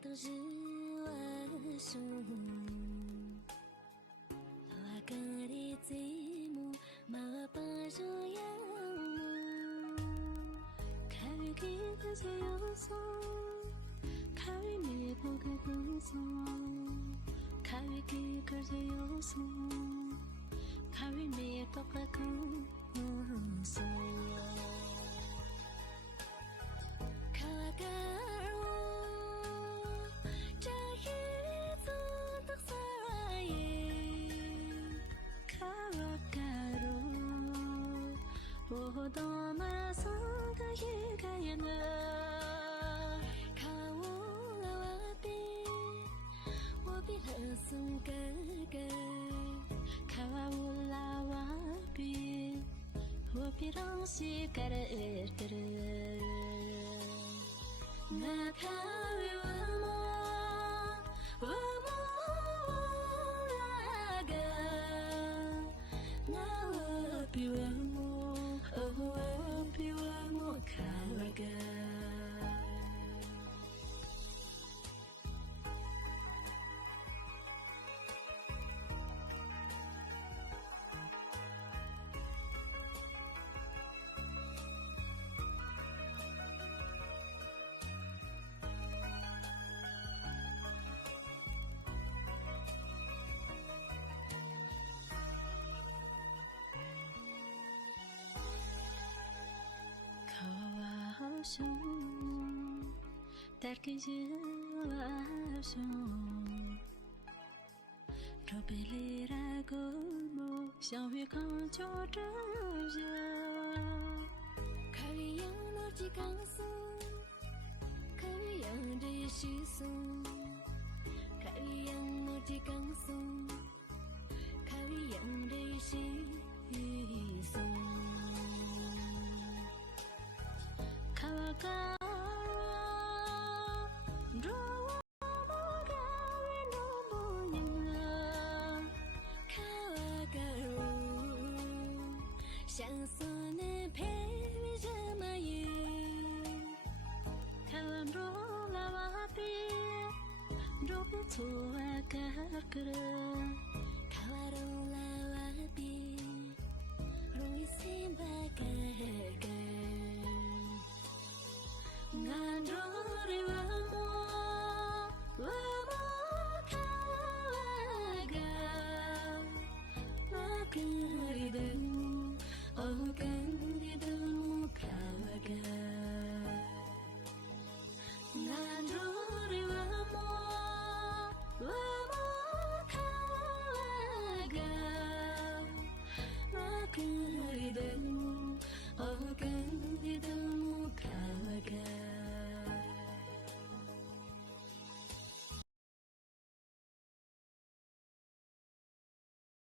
都是我手，我跟你寂寞，马把手摇舞，看你给的最有错，看你没不该不错，看你给个最有错，看你没不该不错。我多么想的一个人啊，看我了别，我比他送哥哥，看我了别，我比他西格尔格尔，那看我我那个，那我比我。Oh, be one more caraga. 相遇刚就这样，看一样的几刚松，看一样的稀松，看一样的几刚松，看一样的稀松，看我刚。相思能陪你这么远，看完罗拉瓦比，罗不错啊，格格。